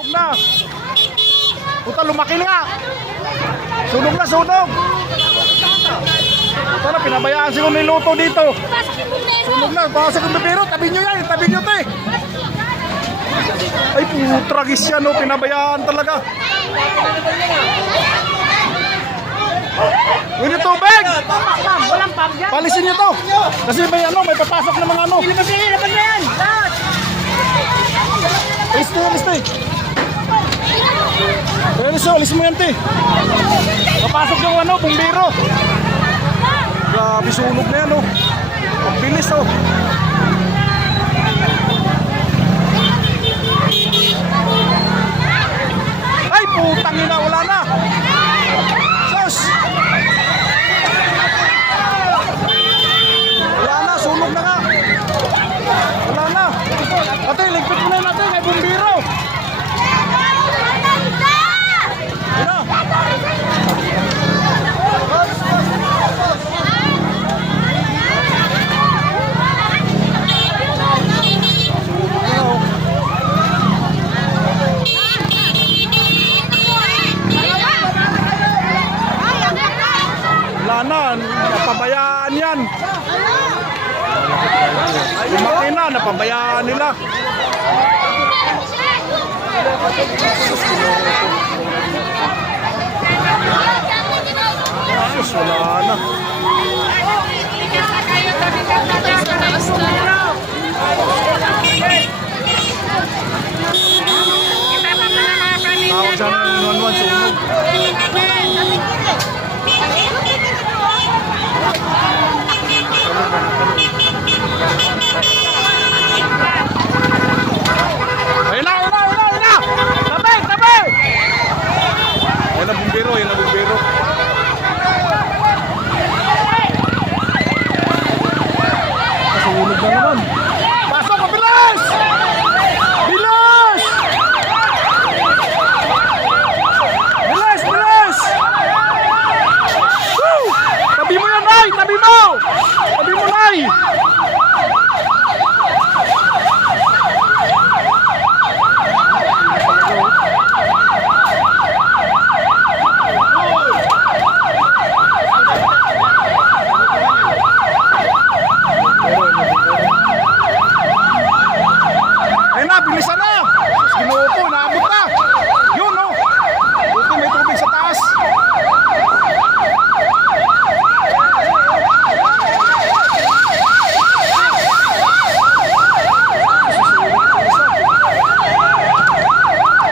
Na. Puta, lumaki na nga. Sunog na, sunog. Puta na, pinabayaan siguro niluto dito. Sunog na, pasok yung bibiro. Tabi nyo yan, tabi nyo te. Ay, putragis yan, no. Pinabayaan talaga. Yung tubig. Palisin nyo to. Kasi may ano, may papasok na mga ano. Liste. Alis mo yan, te. Papasok yung ano, bumbero. Grabe, sunog na yan, oh. Ang bilis, oh. Ay, putang ina, wala na. Sus! Wala na, sunog na nga. Wala na. Ate, ligpit mo na natin, may bumbero. Wala na, napabayaan yan. Lumaki na, napabayaan nila. Ayos, wala na.